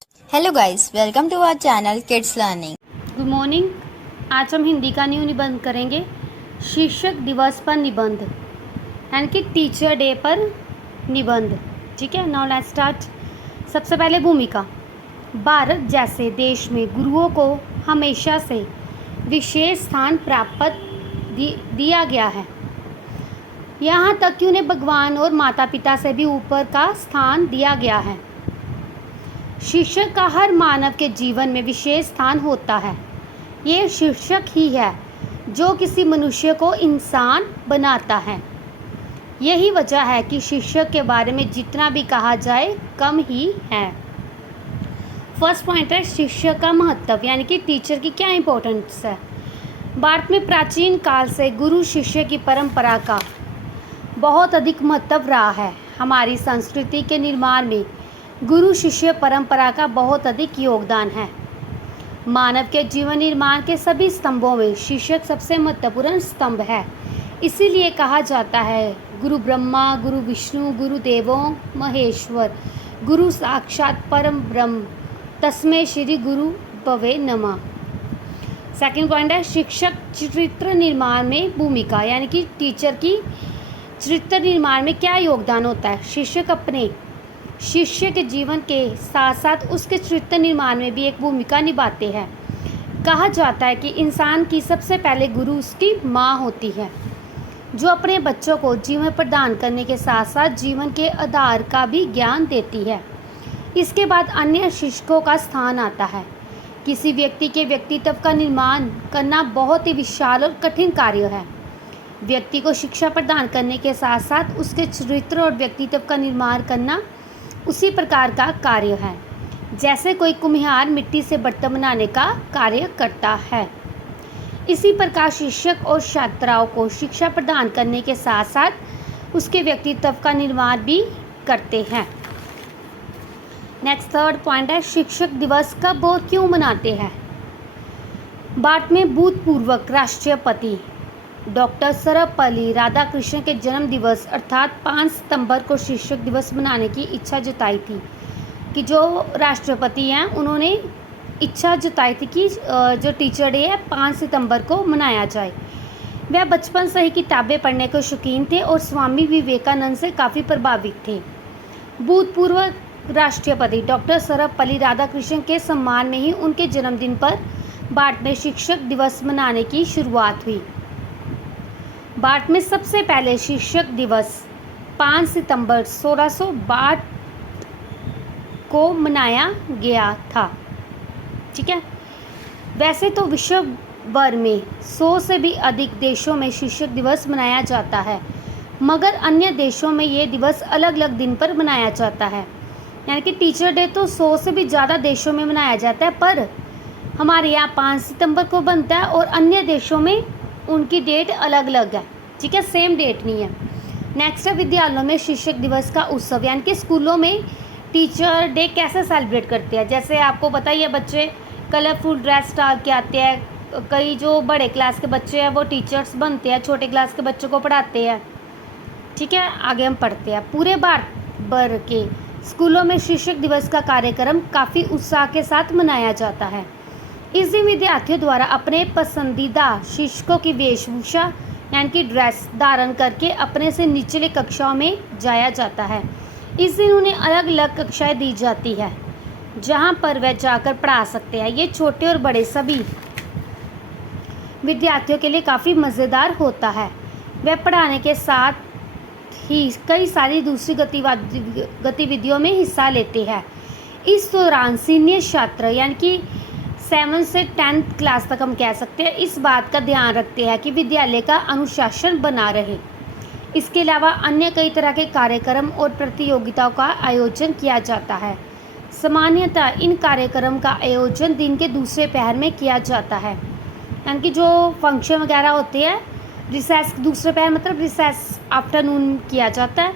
Hello guys, welcome to our channel kids learning. Good morning. आज हम हिंदी का new निबंध करेंगे। शिक्षक दिवस पर निबंध यानी कि टीचर डे पर निबंध। ठीक है, नाउ लेट्स स्टार्ट। सबसे पहले भूमिका। भारत जैसे देश में गुरुओं को हमेशा से विशेष स्थान प्राप्त दिया गया है। यहाँ तक कि उन्हें भगवान और माता पिता से भी ऊपर का स्थान दिया गया है। शिक्षक का हर मानव के जीवन में विशेष स्थान होता है। ये शिक्षक ही है जो किसी मनुष्य को इंसान बनाता है। यही वजह है कि शिक्षक के बारे में जितना भी कहा जाए कम ही है। फर्स्ट पॉइंट है शिक्षक का महत्व, यानी कि टीचर की क्या इम्पोर्टेंस है। भारत में प्राचीन काल से गुरु शिष्य की परंपरा का बहुत अधिक महत्व रहा है। हमारी संस्कृति के निर्माण में गुरु शिष्य परंपरा का बहुत अधिक योगदान है। मानव के जीवन निर्माण के सभी स्तंभों में शिक्षक सबसे महत्वपूर्ण स्तंभ है। इसीलिए कहा जाता है गुरु ब्रह्मा, गुरु विष्णु, गुरु देवो महेश्वर, गुरु साक्षात परम ब्रह्म, तस्मै श्री गुरु भवे नमः। सेकंड पॉइंट है शिक्षक चरित्र निर्माण में भूमिका, यानी कि टीचर की चरित्र निर्माण में क्या योगदान होता है। शिक्षक अपने शिष्य के जीवन के साथ साथ उसके चरित्र निर्माण में भी एक भूमिका निभाते हैं। कहा जाता है कि इंसान की सबसे पहले गुरु उसकी माँ होती है, जो अपने बच्चों को जीवन प्रदान करने के साथ साथ जीवन के आधार का भी ज्ञान देती है। इसके बाद अन्य शिक्षकों का स्थान आता है। किसी व्यक्ति के व्यक्तित्व का निर्माण करना बहुत ही विशाल और कठिन कार्य है। व्यक्ति को शिक्षा प्रदान करने के साथ साथ उसके चरित्र और व्यक्तित्व का निर्माण करना उसी प्रकार का कार्य है जैसे कोई कुम्हार मिट्टी से बर्तन बनाने का कार्य करता है। इसी प्रकार शिक्षक और छात्राओं को शिक्षा प्रदान करने के साथ साथ उसके व्यक्तित्व का निर्माण भी करते हैं। नेक्स्ट थर्ड पॉइंट है शिक्षक दिवस कब और क्यों मनाते हैं। भारत में भूतपूर्व राष्ट्रपति डॉक्टर सर्वपल्ली राधाकृष्णन के जन्म दिवस अर्थात 5 सितंबर को शिक्षक दिवस मनाने की इच्छा जताई थी कि जो राष्ट्रपति हैं उन्होंने इच्छा जताई थी कि जो टीचर डे है 5 सितंबर को मनाया जाए। वह बचपन से ही किताबें पढ़ने के शौकीन थे और स्वामी विवेकानंद से काफ़ी प्रभावित थे। भूतपूर्व राष्ट्रपति डॉक्टर सर्वपल्ली राधाकृष्णन के सम्मान में ही उनके जन्मदिन पर भारत में शिक्षक दिवस मनाने की शुरुआत हुई। भारत में सबसे पहले शिक्षक दिवस 5 सितंबर 1662 को मनाया गया था। ठीक है, वैसे तो विश्व भर में 100 से भी अधिक देशों में शिक्षक दिवस मनाया जाता है, मगर अन्य देशों में ये दिवस अलग अलग दिन पर मनाया जाता है। यानी कि टीचर डे तो 100 से भी ज़्यादा देशों में मनाया जाता है, पर हमारे यहाँ 5 सितंबर को बनता है और अन्य देशों में उनकी डेट अलग अलग है। ठीक है, सेम डेट नहीं है। नेक्स्ट है विद्यालयों में शिक्षक दिवस का उत्सव, यानी कि स्कूलों में टीचर डे कैसे सेलिब्रेट करते हैं। जैसे आपको पता ही है, बच्चे कलरफुल ड्रेस डाल के आते हैं। कई जो बड़े क्लास के बच्चे हैं वो टीचर्स बनते हैं, छोटे क्लास के बच्चों को पढ़ाते हैं। ठीक है, आगे हम पढ़ते हैं। पूरे भारत भर के स्कूलों में शिक्षक दिवस का कार्यक्रम काफ़ी उत्साह के साथ मनाया जाता है। इस दिन विद्यार्थियों द्वारा अपने पसंदीदा शिक्षकों की वेशभूषा यानी कि ड्रेस धारण करके अपने से निचले कक्षाओं में जाया जाता है। इस दिन उन्हें अलग अलग कक्षाएं दी जाती है जहां पर वह जाकर पढ़ा सकते हैं। ये छोटे और बड़े सभी विद्यार्थियों के लिए काफ़ी मज़ेदार होता है। वह पढ़ाने के साथ ही कई सारी दूसरी गतिविधियों में हिस्सा लेते हैं। इस दौरान सीनियर छात्र यानी कि 7 से 10th क्लास तक हम कह सकते हैं, इस बात का ध्यान रखते हैं कि विद्यालय का अनुशासन बना रहे। इसके अलावा अन्य कई तरह के कार्यक्रम और प्रतियोगिताओं का आयोजन किया जाता है। सामान्यतः इन कार्यक्रम का आयोजन दिन के दूसरे पहर में किया जाता है, यानी कि जो फंक्शन वगैरह होते हैं रिसेस दूसरे पहर मतलब रिसेस आफ्टरनून किया जाता है।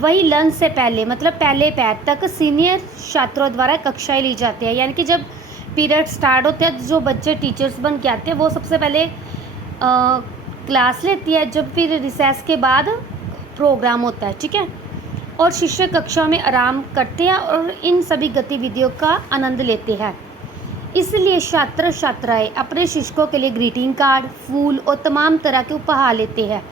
वही लंच से पहले मतलब पहले पहर तक सीनियर छात्रों द्वारा कक्षाएं ली जाती है। यानी कि जब पीरियड स्टार्ट होते हैं, जो बच्चे टीचर्स बन के आते हैं वो सबसे पहले क्लास लेती है, जब फिर रिसेस के बाद प्रोग्राम होता है। ठीक है, और शिक्षक कक्षा में आराम करते हैं और इन सभी गतिविधियों का आनंद लेते हैं। इसलिए छात्र छात्राएं अपने शिक्षकों के लिए ग्रीटिंग कार्ड, फूल और तमाम तरह के उपहार लेते हैं।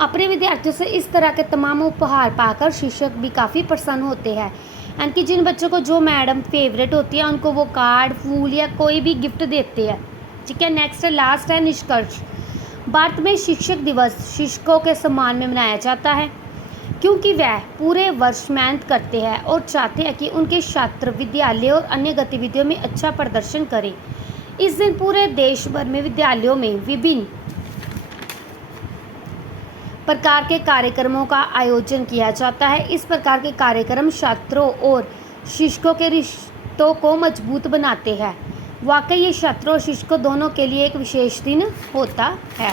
अपने विद्यार्थियों से इस तरह के तमाम उपहार पाकर शिक्षक भी काफ़ी प्रसन्न होते हैं। यानी कि जिन बच्चों को जो मैडम फेवरेट होती है उनको वो कार्ड, फूल या कोई भी गिफ्ट देते हैं। ठीक है, नेक्स्ट है, लास्ट है निष्कर्ष। भारत में शिक्षक दिवस शिक्षकों के सम्मान में मनाया जाता है क्योंकि वह पूरे वर्ष मेहनत करते हैं और चाहते हैं कि उनके छात्र विद्यालय और अन्य गतिविधियों में अच्छा प्रदर्शन करें। इस दिन पूरे देश भर में विद्यालयों में विभिन्न प्रकार के कार्यक्रमों का आयोजन किया जाता है। इस प्रकार के कार्यक्रम छात्रों और शिक्षकों के रिश्तों को मजबूत बनाते हैं। वाकई ये छात्रों और शिक्षकों दोनों के लिए एक विशेष दिन होता है।